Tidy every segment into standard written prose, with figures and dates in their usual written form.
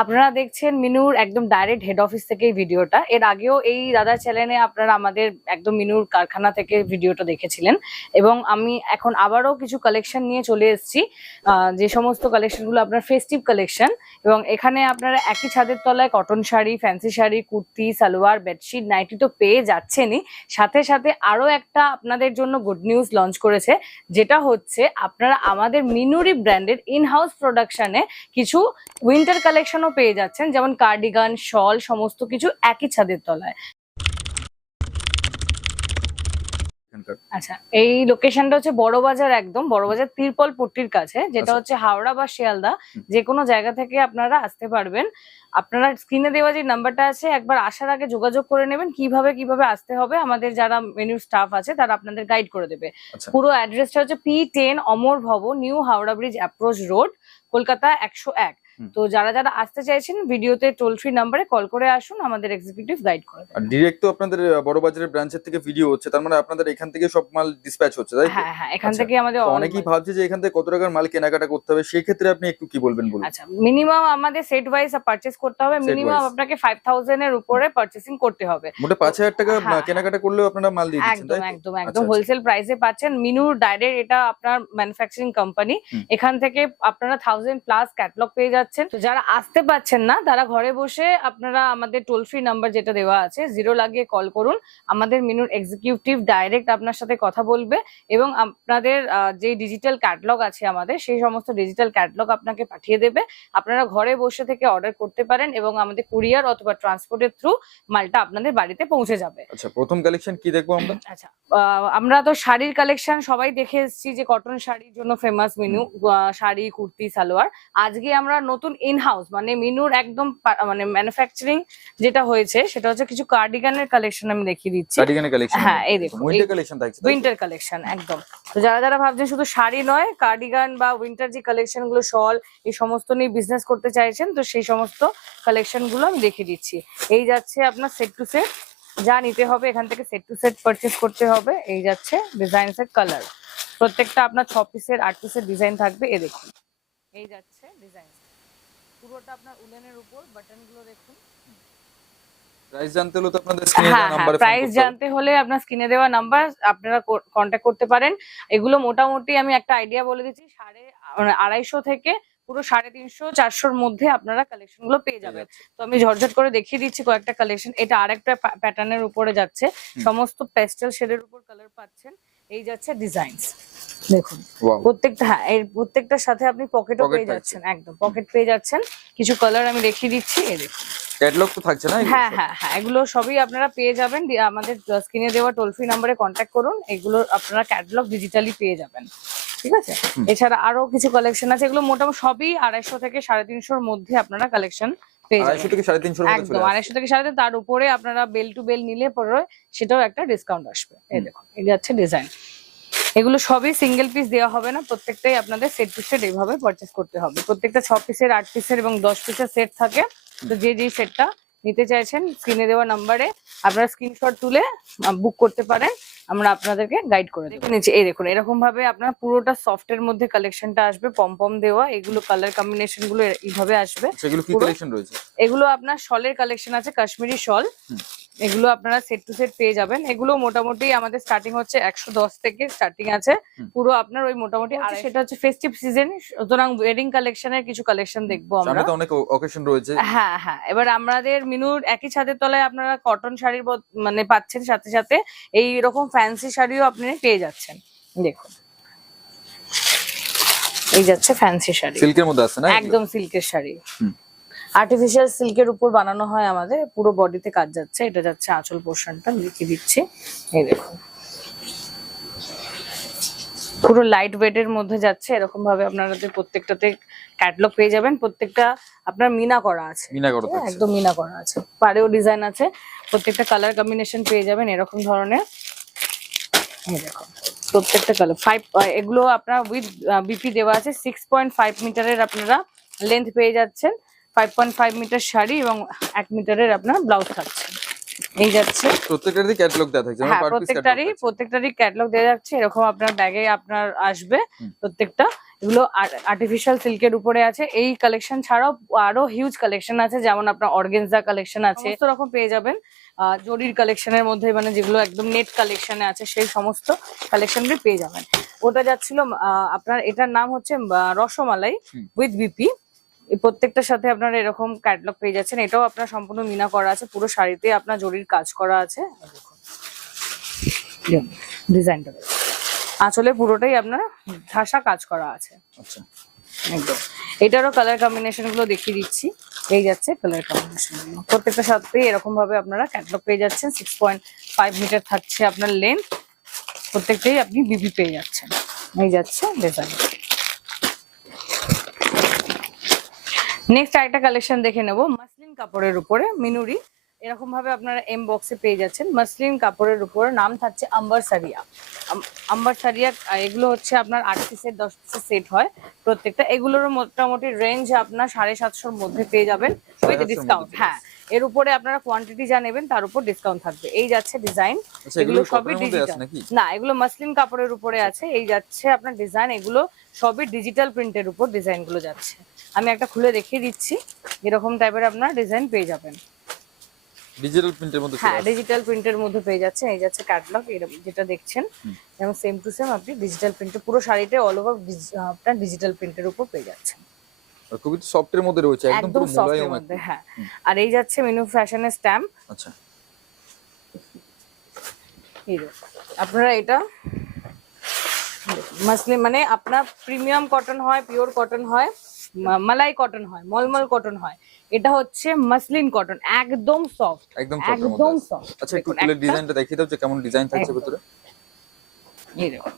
আপনারা দেখছেন মিনুর একদম ডাইরেক্ট হেড অফিস থেকে এই ভিডিওটা। এর আগেও এই দাদার চ্যানেলে আপনারা আমাদের একদম মিনুর কারখানা থেকে ভিডিওটা দেখেছিলেন এবং আমি এখন আবারও কিছু কালেকশন নিয়ে চলে এসেছি, যে সমস্ত কালেকশনগুলো আপনার ফেস্টিভ কালেকশন। এবং এখানে আপনারা একই ছাদের তলায় cotton sari, fancy sari, kurti, salwar, bedsheet, nightie তো পেয়ে যাচ্ছেনই, সাথে সাথে আরও একটা আপনাদের জন্য গুড নিউজ লঞ্চ করেছে, যেটা হচ্ছে আপনারা আমাদের মিনুরি ব্র্যান্ডের ইন হাউস প্রোডাকশনে কিছু উইন্টার কালেকশনও পেয়ে যাচ্ছেন, যেমন কার্ডিগান, শল, সমস্ত কিছু একই ছাদের তলায়। আচ্ছা, এই লোকেশনটা হচ্ছে বড়বাজার, একদম বড়বাজার তিরপল পট্টির কাছে, যেটা হচ্ছে হাওড়া বা শিয়ালদা, যে কোনো জায়গা থেকে আপনারা আসতে পারবেন। আপনারা স্ক্রিনে দেওয়া যে নাম্বারটা আছে, একবার আসার আগে যোগাযোগ করে নেবেন কিভাবে আসতে হবে। আমাদের যারা মেনুর স্টাফ আছে তারা আপনাদের গাইড করে দেবে। পুরো অ্যাড্রেসটা হচ্ছে P10 অমর ভবন, new Howrah bridge approach road, Kolkata 101। তো যারা যারা আসতে চাইছেন ভিডিওতে টোল ফ্রি নাম্বারে কল করে আসুন, আমাদের এক্সিকিউটিভ গাইড করে দেবে। আর ডাইরেক্ট তো আপনাদের বড়বাজারের ব্রাঞ্চের থেকে ভিডিও হচ্ছে, তার মানে আপনাদের এখান থেকে সব মাল ডিসপ্যাচ হচ্ছে, তাই তো? হ্যাঁ হ্যাঁ, এখান থেকে আমাদের অনেকেই ভাবছে যে এখান থেকে কত টাকার মাল কেনাকাটা করতে হবে, সেই ক্ষেত্রে আপনি একটু কি বলবেন বলুন। আচ্ছা, মিনিমাম আমাদের সেট ওয়াইজ পারচেজ করতে হবে, মিনিমাম আপনাকে 5000 এর উপরে পারচেসিং করতে হবে। মোটে 5000 টাকা কেনাকাটা করলেও আপনারা মাল দিয়ে দিচ্ছেন, তাই তো? একদম একদম হোলসেল প্রাইসে পাচ্ছেন। মিনুর ডাইরেক্ট এটা আপনার ম্যানুফ্যাকচারিং কোম্পানি, এখান থেকে আপনারা 1000+ ক্যাটালগ পেয়ে যাচ্ছেন। তো যারা আসতে পারছেন না তারা ঘরে বসে আপনারা আমাদের টোল ফ্রি নাম্বার যেটা দেওয়া আছে 0 লাগিয়ে কল করুন, আমাদের মিনুর এক্সিকিউটিভ ডাইরেক্ট আপনার সাথে কথা বলবে এবং আপনাদের যে ডিজিটাল ক্যাটালগ আছে আমাদের, সেই সমস্ত ডিজিটাল ক্যাটালগ আপনাকে পাঠিয়ে দেবে। আপনারা ঘরে বসে থেকে অর্ডার করতে পারেন এবং আমাদের কুরিয়ার অথবা ট্রান্সপোর্টের থ্রু মালটা আপনাদের বাড়িতে পৌঁছে যাবে। আচ্ছা, প্রথম কালেকশন কি দেখবো আমরা? আচ্ছা, আমরা তো শাড়ির কালেকশন সবাই দেখে এসেছি যে কটন শাড়ির জন্য ফেমাস মিনু, শাড়ি, কুর্তি, সালোয়ার। আজকে আমরা নতুন ইন হাউস মানে মিনুর একদম মানে ম্যানুফ্যাকচারিং যেটা হয়েছে সেটা হচ্ছে কিছু কার্ডিগানের কালেকশন আমি দেখিয়ে দিচ্ছি। কার্ডিগানের কালেকশন? হ্যাঁ, এই দেখুন উইন্টার কালেকশন থাকছে, উইন্টার কালেকশন একদম। তো যারা যারা ভাবছেন শুধু শাড়ি নয়, কার্ডিগান বা উইন্টার যে কালেকশন গুলো, শল, এই সমস্ত নিয়ে বিজনেস করতে চাইছেন, তো সেই সমস্ত কালেকশন গুলো আমি দেখিয়ে দিচ্ছি। এই যাচ্ছে আপনার সেট টু সেট, যা নিতে হবে এখান থেকে সেট টু সেট পারচেস করতে হবে। এই যাচ্ছে ডিজাইন সেট, কালার, প্রত্যেকটা আপনার 6 পিসের 8 পিসের ডিজাইন থাকবে। এই দেখুন, এই যাচ্ছে ডিজাইন, পুরোটা আপনার উলেনের উপর, বাটন গুলো দেখুন। প্রাইস জানতে হলে তো আপনাদের স্ক্রিনে দেওয়া নম্বরে ফোন করতে হবে। প্রাইস জানতে হলে আপনার স্ক্রিনে দেওয়া নাম্বার আপনারা কন্ট্যাক্ট করতে পারেন। এগুলো মোটামুটি আমি একটা আইডিয়া বলে দিচ্ছি, 250 থেকে পুরো 350-400-র মধ্যে আপনারা কালেকশন গুলো পেয়ে যাবেন। তো আমি ঝটঝট করে দেখিয়ে দিচ্ছি কয়েকটা কালেকশন। এটা আরেকটা প্যাটার্নের উপরে যাচ্ছে, সমস্ত পেস্টেল শেডের উপর কালার পাচ্ছেন। এই যাচ্ছে ডিজাইনস, দেখুন প্রত্যেকটা, হ্যাঁ এর প্রত্যেকটার সাথে আপনি পকেটও পেয়ে যাচ্ছেন, একদম পকেট পেয়ে যাচ্ছেন। কিছু কালার আমি দেখিয়ে দিচ্ছি, এই দেখুন। ক্যাটালগ তো থাকছে না? হ্যাঁ হ্যাঁ হ্যাঁ, এগুলো সবই আপনারা পেয়ে যাবেন। আমাদের স্ক্রিনে দেওয়া টোল ফ্রি নাম্বারে কন্ট্যাক্ট করুন, এগুলো আপনারা ক্যাটালগ ডিজিটালি পেয়ে যাবেন, ঠিক আছে? এছাড়া আরো কিছু কালেকশন আছে, এগুলো মোটামুটি সবই 250 থেকে 350-র মধ্যে আপনারা কালেকশন পেয়ে যাবেন। 250 থেকে 350-র মধ্যে, একদম 250 থেকে 350, তার উপরে আপনারা বেল টু বেল নিলে পরে সেটাও একটা ডিসকাউন্ট আসবে। এই দেখুন, এই যাচ্ছে ডিজাইন। এগুলো সবই সিঙ্গেল পিস দেওয়া হবে না, প্রত্যেকটাই আপনাদের সেট টু সেট এইভাবে পারচেস করতে হবে। প্রত্যেকটা 6 পিসের, 8 পিসের এবং 10 পিসের সেট থাকে। তো যে যে সেটটা নিতে চাইছেন স্ক্রিনে দেওয়া নাম্বারে আপনারা স্ক্রিনশট তুলে বুক করতে পারেন, আমরা আপনাদেরকে গাইড করে দেবো। এই দেখুন, এরকম ভাবে আপনার পুরোটা সফটের মধ্যে কালেকশনটা আসবে, পম দেওয়া। এগুলো কালার কম্বিনেশন গুলো এইভাবে আসবে। সেগুলো কি কালেকশন রয়েছে? এগুলো আপনার শলের কালেকশন আছে, কাশ্মীরি শল, এগুলো আপনারা সেট টু সেট পেয়ে যাবেন। এগুলো মোটামুটি আমাদের স্টার্টিং হচ্ছে 110 থেকে স্টার্টিং আছে, পুরো আপনার ওই মোটামুটি। আর সেটা হচ্ছে ফেস্টিভ সিজন, সুতরাং ওয়েডিং কালেকশনের কিছু কালেকশন দেখবো আমরা। সামনে তো অনেক অকেশন রয়েছে। হ্যাঁ হ্যাঁ, এবার আমাদের মিনুর একই ছাদের তলায় আপনারা কটন শাড়ির মানে পাচ্ছেন, সাথে সাথে এই রকম ফ্যান্সি শাড়িও আপনি পেয়ে যাচ্ছেন। দেখুন, এই যাচ্ছে ফ্যান্সি শাড়ি, সিল্কের মধ্যে আছে না? একদম সিল্কের শাড়ি, আর্টিফিশিয়াল সিল্কের উপর বানানো হয় আমাদের, পুরো বডিতে কাজ যাচ্ছে। এটা যাচ্ছে আঁচল পোর্শনটা, লিখে দিচ্ছি। এই দেখুন, পুরো লাইট ওয়েটের মধ্যে যাচ্ছে। এরকম ভাবে আপনাদের প্রত্যেকটাতে ক্যাটালগ পেয়ে যাবেন। প্রত্যেকটা আপনার মিনা করা আছে, একদম মিনা করা আছে, পাড়েও ডিজাইন আছে। প্রত্যেকটা কালার কম্বিনেশন পেয়ে যাবেন এরকম ধরনের। এই দেখুন, প্রত্যেকটা কালার 5, এগুলো আপনার উইথ বিপি দেওয়া আছে। 6.5 মিটারের আপনারা লেন্থ পেয়ে যাচ্ছেন, 5.5 মিটার শাড়ি এবং 1 মিটারের আপনার ব্লাউজ থাকছে। এই যাচ্ছে প্রত্যেকটারই ক্যাটালগ দেওয়া থাকছে, হ্যাঁ প্রত্যেকটারই ক্যাটালগ দেওয়া যাচ্ছে। এরকম আপনার ব্যাগে আপনার আসবে প্রত্যেকটা। এগুলো আর্টিফিশিয়াল সিল্কের উপরে আছে। এই কালেকশন ছাড়াও আরো হিউজ কালেকশন আছে, যেমন আপনার অর্গেনজা কালেকশন আছে, সমস্ত রকম পেয়ে যাবেন। জরির কালেকশনের মধ্যে মানে যেগুলো একদম নেট কালেকশনে আছে সেই সমস্ত কালেকশনগুলি পেয়ে যাবেন। ওটা যাচ্ছিল আপনার, এটার নাম হচ্ছে রসমালাই উইথ বিপি। এই প্রত্যেকটার সাথে আপনারা এরকম ক্যাটালগ পেয়ে যাচ্ছেন। এটাও আপনার সম্পূর্ণ মিনা করা আছে, পুরো শাড়িতে আপনার জরির কাজ করা আছে। ডিজাইনটা আঁচলে পুরোটাই আপনার ঠাসা কাজ করা আছে। আচ্ছা, একদম। এটারও কালার কম্বিনেশন গুলো দেখিয়ে দিচ্ছি। এই যাচ্ছে কালার কম্বিনেশন গুলো, প্রত্যেকটা সাথেই এরকম ভাবে আপনারা ক্যাটালগ পেয়ে যাচ্ছেন। 6.5 মিটার থাকছে আপনার লেন্থ, প্রত্যেকটাই আপনি বিবি পেয়ে যাচ্ছেন। এই যাচ্ছে ডিজাইন। নেক্সট আরেকটা কালেকশন দেখে নেব, মাসলিন কাপড়ের উপরে মিনুরি। এরকম ভাবে আপনারা এম বক্সে পেয়ে যাচ্ছেন মাসলিন কাপড়ের উপরে, নাম থাকছে আম্বার সারিয়া। আম্বার সারিয়া এগুলো হচ্ছে আপনার 8 পিসের 10 পিসের সেট হয় প্রত্যেকটা। এগুলোর মোটামুটি রেঞ্জ আপনার 750-র মধ্যে পেয়ে যাবেন উইথ ডিসকাউন্ট। হ্যাঁ, এর উপরে আপনারা কোয়ান্টিটি যা নেবেন তার উপর ডিসকাউন্ট থাকবে। এই যাচ্ছে ডিজাইন, এগুলো সবই ডিজিটাল না, এগুলো মাসলিন কাপড়ের উপরে আছে। এই যাচ্ছে আপনার ডিজাইন, এগুলো সবই ডিজিটাল প্রিন্টের উপর ডিজাইন গুলো যাচ্ছে। আমি একটা খুলে দেখিয়ে দিচ্ছি, এরকম টাইপের আপনারা ডিজাইন পেয়ে যাবেন ডিজিটাল প্রিন্টের মধ্যে। হ্যাঁ, ডিজিটাল প্রিন্টের মধ্যে পেয়ে যাচ্ছে। এই যাচ্ছে ক্যাটালগ, যেটা দেখছেন যেমন সেম টু সেম আপনি ডিজিটাল প্রিন্টে পুরো শাড়িতে অল ওভার আপনার ডিজিটাল প্রিন্টের উপর পেয়ে যাচ্ছেন। আর খুবই সফটের মধ্যে রয়েছে, একদম পুরো সফটের মধ্যে। হ্যাঁ, আর এই যাচ্ছে মিনু ফ্যাশনের স্ট্যাম্প। আচ্ছা, আপনারা এটা মাসলিন মানে আপনার প্রিমিয়াম কটন হয়, পিওর কটন হয়, মালাই কটন হয়, মলমল কটন হয়। এটা হচ্ছে মাসলিন কটন, একদম সফট, একদম সফট। আচ্ছা, একটু খুলে ডিজাইনটা দেখিয়ে দাও যে কেমন ডিজাইন থাকছে ভিতরে। এই দেখুন,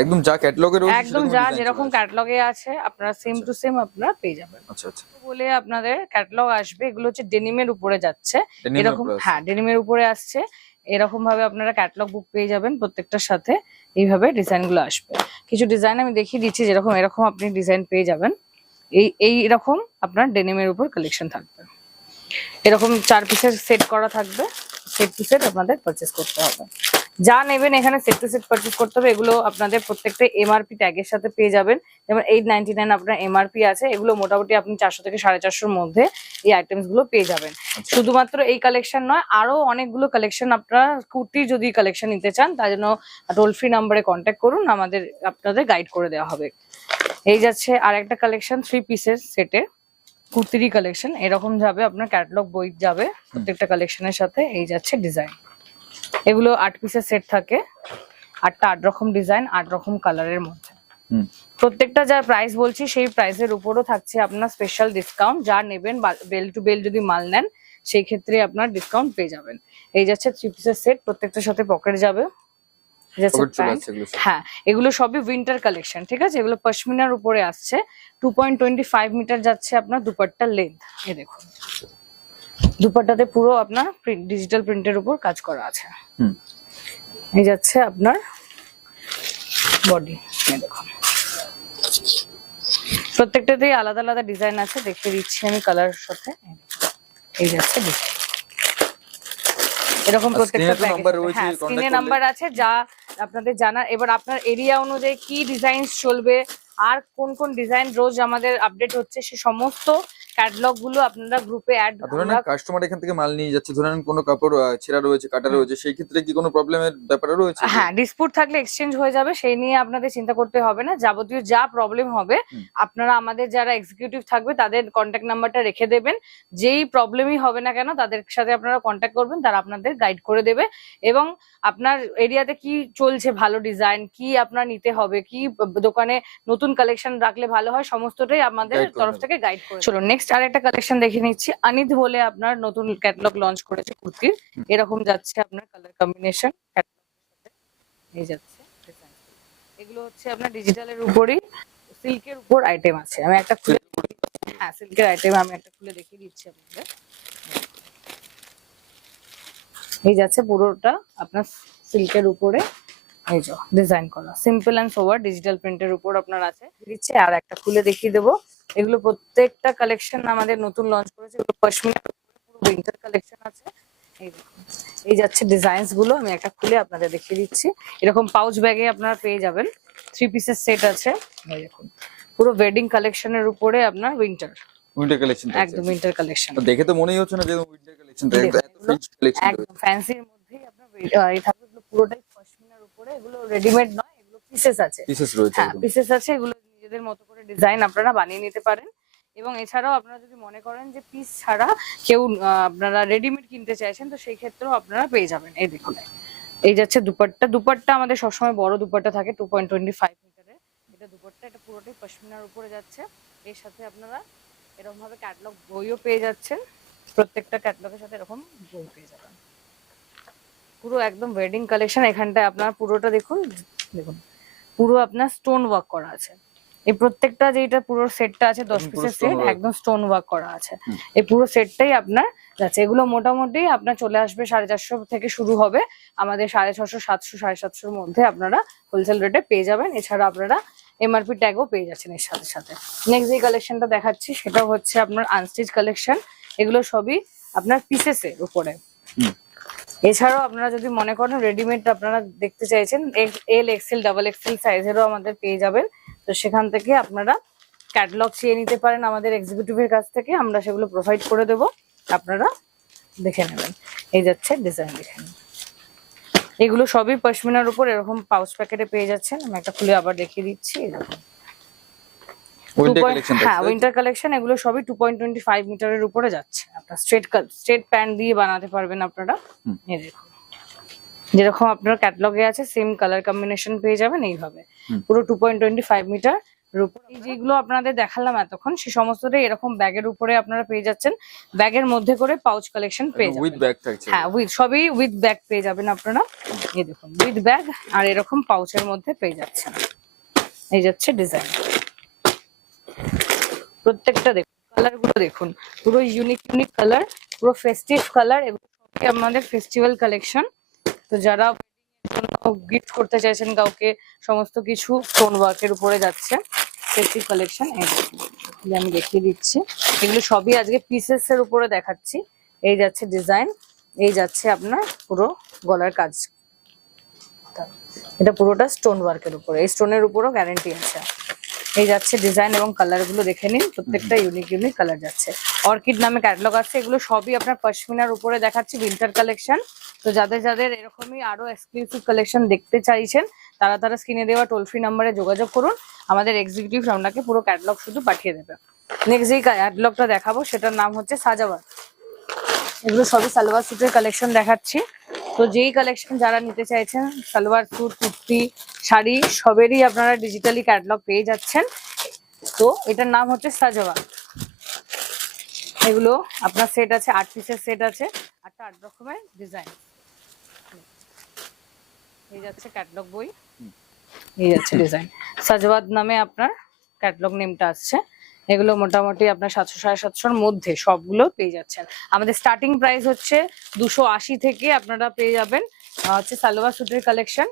একদম যা ক্যাটালগে রয়েছে একদম যা যেরকম ক্যাটালগে আছে আপনারা সেম টু সেম আপনারা পেয়ে যাবেন। আচ্ছা আচ্ছা, বলে আপনাদের ক্যাটালগ আসবে, এগুলো হচ্ছে ডেনিমের উপরে যাচ্ছে এরকম। হ্যাঁ, ডেনিমের উপরে আসছে এরকম ভাবে আপনারা ক্যাটালগ বুক পেয়ে যাবেন প্রত্যেকটার সাথে। এইভাবে ডিজাইন গুলো আসবে। কিছু ডিজাইন আমি দেখিয়ে দিচ্ছি, যেরকম এরকম আপনি ডিজাইন পেয়ে যাবেন। এইরকম আপনার ডেনিমের উপর কালেকশন থাকবে, এরকম 4 পিসের সেট করা থাকবে। সেট টু সেট আপনাদের পারচেস করতে হবে, যা নেবেন এখানে সেট টু সেট পারচেস করতে হবে। এগুলো আপনাদের প্রত্যেকটা এমআরপি ট্যাগের সাথে পেয়ে যাবেন। যেমন 899 আপনার এমআরপি আছে, এগুলো মোটামুটি আপনি 400 থেকে 450-র মধ্যে এই আইটেমস গুলো পেয়ে যাবেন। শুধুমাত্র এই কালেকশন নয়, আরো অনেকগুলো কালেকশন। আপনারা কুর্তি যদি কালেকশন নিতে চান তার জন্য টোল ফ্রি নাম্বারে কন্ট্যাক্ট করুন, আপনাদের গাইড করে দেওয়া হবে। এই যাচ্ছে আর একটা কালেকশন 3 পিসের সেটে কুর্তিরই কালেকশন, এরকম যাবে আপনার ক্যাটালগ বই যাবে প্রত্যেকটা কালেকশনের সাথে। এই যাচ্ছে ডিজাইন, এগুলো 8 পিসের সেট থাকে, 8টা 8 রকম ডিজাইন, 8 রকম কালারের মধ্যে। প্রত্যেকটা যার প্রাইস বলছি সেই প্রাইসের উপরও থাকছে আপনার স্পেশাল ডিসকাউন্ট। যা নেবেন বেল টু বেল যদি মাল নেন সেই ক্ষেত্রে আপনার ডিসকাউন্ট পেয়ে যাবেন। এই যাচ্ছে 3 পিসের সেট, প্রত্যেকটার সাথে পকেট যাবে। হ্যাঁ, এগুলো সবই উইন্টার কালেকশন, ঠিক আছে। এগুলো পশমিনার উপরে আসছে। 2.25 মিটার যাচ্ছে আপনার দুপাট্টার লেন্থ। এই দেখুন, দুপাট্টাতে পুরো আপনার ডিজিটাল প্রিন্টের উপর কাজ করা আছে। এই যাচ্ছে আপনার বডি, দেখুন প্রত্যেকটাতেই আলাদা আলাদা ডিজাইন আছে, দেখিয়ে দিচ্ছি আমি কালারের সাথে। এই যাচ্ছে ডিজাইন, এরকম প্রত্যেকটা স্ক্রিনে নাম্বার আছে যা আপনাদের জানা। এবার আপনার এরিয়া অনুযায়ী কি ডিজাইন চলবে আর কোন কোন ডিজাইন রোজ আমাদের আপডেট হচ্ছে সে সমস্ত ক্যাটালগ গুলো আপনারা গ্রুপে অ্যাড। ধরেন কাস্টমার এখান থেকে মাল নিয়ে যাচ্ছে, ধরেন কোনো কাপড় ছেঁড়া রয়েছে, কাটা রয়েছে, সেই ক্ষেত্রে কি কোনো প্রবলেমের ব্যাপার রয়েছে? হ্যাঁ, ডিসপুট থাকলে এক্সচেঞ্জ হয়ে যাবে, সেই নিয়ে আপনাদের চিন্তা করতে হবে না। যাবতীয় যা প্রবলেম হবে আপনারা আমাদের যারা এক্সিকিউটিভ থাকবে তাদের কন্ট্যাক্ট নাম্বারটা রেখে দেবেন। যেই প্রবলেমই হবে না কেন তাদের সাথে আপনারা কন্ট্যাক্ট করবেন, তারা আপনাদের গাইড করে দেবে। এবং আপনার এরিয়াতে কি চলছে ভালো ডিজাইন, কি আপনার নিতে হবে, কি দোকানে নতুন কালেকশন রাখলে ভালো হয়, সমস্তটাই আমাদের তরফ থেকে গাইড করে। চলো নেক্সট আরেকটা কালেকশন দেখে নিচ্ছি। আনিত বলে আপনার নতুন ক্যাটালগ লঞ্চ করেছে কুর্তির, এরকম যাচ্ছে আপনার কালার কম্বিনেশন। এই যাচ্ছে এগুলো হচ্ছে আপনার ডিজিটালের উপরই সিল্কের উপর আইটেম আছে। আমি একটা খুলে, হ্যাঁ সিল্কের আইটেম আমি একটা খুলে দেখিয়ে দিচ্ছি আপনাদের। এই যাচ্ছে পুরোটা আপনার সিল্কের উপরে এই যে ডিজাইন করা, সিম্পল এন্ড সোবার ডিজিটাল প্রিন্টের উপর আপনার আছে দিচ্ছে। আর একটা খুলে দেখিয়ে দেবো, এগুলো প্রত্যেকটা কালেকশন আমাদের নতুন লঞ্চ করেছে। এগুলো পশমিনার পুরো উইন্টার কালেকশন আছে। এই দেখুন, এই যাচ্ছে ডিজাইনস গুলো, আমি একটা খুলে আপনাদের দেখিয়ে দিচ্ছি। এরকম পাউচ ব্যাগে আপনারা পেয়ে যাবেন, 3 পিসের সেট আছে। এই দেখুন, পুরো ওয়েডিং কালেকশনের উপরে আপনার উইন্টার, উইন্টার কালেকশন একদম উইন্টার কালেকশন। দেখে তো মনেই হচ্ছে না যে উইন্টার কালেকশন, দেখুন, এত এগুলো ফ্রেঞ্চ কালেকশন একদম ফ্যান্সির মধ্যেই আপনার এই থাকবে, এগুলো পুরোটাই পশমিনার উপরে, এগুলো রেডিমেড নয়, এগুলো পিসেস আছে। পিসেস রয়েছে হ্যাঁ, একদম। পিসেস আছে, এগুলো নিজেদের মতো করে ডিজাইন আপনারা বানিয়ে নিতে পারেন। এবং এছাড়াও আপনারা যদি মনে করেন যে পিস ছাড়া কেউ আপনারা রেডিমেড কিনতে চাইছেন, তো সেই ক্ষেত্রেও আপনারা পেয়ে যাবেন। এই দেখুন, এই যাচ্ছে দুপাট্টা। দুপাট্টা আমাদের সবসময় বড় দুপাট্টা থাকে 2.25 মিটারের। এটা দুপাট্টা, এটা পুরোটাই পশমিনার উপরে যাচ্ছে। এর সাথে আপনারা এরকম ভাবে ক্যাটালগ বইও পেয়ে যাচ্ছেন, প্রত্যেকটা ক্যাটালগের সাথে এরকম বই পেয়ে যাবেন। পুরো একদম ওয়েডিং কালেকশন। এখানটায় আপনার পুরোটা দেখুন, দেখুন পুরো আপনার স্টোন ওয়ার্ক করা আছে। এই প্রত্যেকটা যেটা পুরো সেটটা আছে 10 একদম পুরো পিসের stone সেট, work। একদম স্টোন ওয়ার্ক করা আছে। হুম। এই পুরো সেটটাই আপনার যাচ্ছে। এগুলো মোটামুটি আপনার চলে আসবে 450 থেকে শুরু হবে, আমাদের 650, 700, 750 মধ্যে আপনারা হোলসেল রেটে পেয়ে যাবেন। এছাড়া আপনারা এমআরপি ট্যাগও পেয়ে যাচ্ছেন এর সাথে সাথে। নেক্সট যে কালেকশনটা দেখাচ্ছি সেটা হচ্ছে আপনার আনস্টিচ কালেকশন। এগুলো সবই আপনার পিসেসের উপরে। হুম। এছাড়াও আপনারা যদি মনে করেন রেডিমেড আপনারা দেখতে চাইছেন, এল এক্সেল ডাবল এক্সেল সাইজেরও আমাদের পেয়ে যাবেন। তো সেখান থেকে আপনারা ক্যাটালগ চেয়ে নিতে পারেন আমাদের এক্সিকিউটিভের কাছ থেকে, আমরা সেগুলো প্রোভাইড করে দেব, আপনারা দেখে নেবেন। এই যাচ্ছে ডিজাইন, দেখে নিন। এগুলো সবই পশমিনার উপর এরকম পাউচ প্যাকেটে পেয়ে যাচ্ছেন। আমি একটা খুলে আবার দেখিয়ে দিচ্ছি। এই দেখুন, উইন্টার কালেকশন। হ্যাঁ উইন্টার কালেকশন। এগুলো সবই 2.25 মিটারের উপরে যাচ্ছে। আপনার স্ট্রেট প্যান্ট দিয়ে বানাতে পারবেন আপনারা। হুম। এই দেখুন, যেরকম আপনার ক্যাটালগে আছে সেম কালার কম্বিনেশন পেয়ে যাবেন এইভাবে। হুম। পুরো 2.25 মিটার উপর। এই যেগুলো আপনাদের দেখালাম এতক্ষণ, সে সমস্তটাই এরকম ব্যাগের উপরে আপনারা পেয়ে যাচ্ছেন। ব্যাগের মধ্যে করে পাউচ কালেকশন পেয়ে উইথ যাবেন। ব্যাগ থাকছে। হ্যাঁ, সবই উইথ ব্যাগ পেয়ে যাবেন আপনারা। এই দেখুন, উইথ ব্যাগ আর এরকম পাউচের মধ্যে পেয়ে যাচ্ছেন। এই যাচ্ছে ডিজাইন, প্রত্যেকটা দেখুন, কালার গুলো দেখুন, পুরো ইউনিক ইউনিক কালার, পুরো ফেস্টিভ কালার। এগুলো সবই আমাদের ফেস্টিভ্যাল কালেকশন। তো যারা গিফট করতে চাইছেন কাউকে, সমস্ত কিছু স্টোন ওয়ার্কের উপরে যাচ্ছে ফেস্টিভ কালেকশন। আমি দেখিয়ে দিচ্ছি, এগুলো সবই আজকে পিসেস এর উপরে দেখাচ্ছি। এই যাচ্ছে ডিজাইন, এই যাচ্ছে আপনার পুরো গলার কাজ, এটা পুরোটা স্টোন ওয়ার্কের উপরে, এই স্টোনের উপরও গ্যারান্টি আছে। এই যাচ্ছে ডিজাইন এবং কালার গুলো দেখে নিন, প্রত্যেকটা ইউনিক ইউনিক কালার যাচ্ছে। অর্কিড নামে ক্যাটালগ আছে, এগুলো সবই আপনার পশমিনার উপরে দেখাচ্ছি, উইন্টার কালেকশন। তো যাদের যাদের এরকমই আরো এক্সক্লুসিভ কালেকশন দেখতে চাইছেন, তারা স্ক্রিনে দেওয়া টোল ফ্রি নাম্বারে যোগাযোগ করুন, আমাদের এক্সিকিউটিভ আপনাকে পুরো ক্যাটালগ শুধু পাঠিয়ে দেবে। নেক্সট যেই ক্যাটালগটা দেখাবো সেটার নাম হচ্ছে সাজাওয়াত। এগুলো সবই সালোয়ার স্যুটের কালেকশন দেখাচ্ছি। তো যেই কালেকশন যারা নিতে চাইছেন, সালোয়ার স্যুট, কুর্তি, শাড়ি সবেরই আপনারা ডিজিটালি ক্যাটালগ পেয়ে যাচ্ছেন। তো এটার নাম হচ্ছে সাজাওয়াত। এগুলো আপনার সেট আছে, 8 পিসের সেট আছে, 8 রকমের ডিজাইন। এই যাচ্ছে ক্যাটালগ বই, এই যাচ্ছে ডিজাইন। সাজাওয়াত নামে আপনার ক্যাটালগ নেমটা আসছে। এগুলো মোটামুটি আপনার 700-750 মধ্যে সবগুলো পেয়ে যাচ্ছেন। আমাদের স্টার্টিং প্রাইস হচ্ছে 280 থেকে আপনারা পেয়ে যাবেন হচ্ছে সালোয়ার স্যুটের কালেকশন।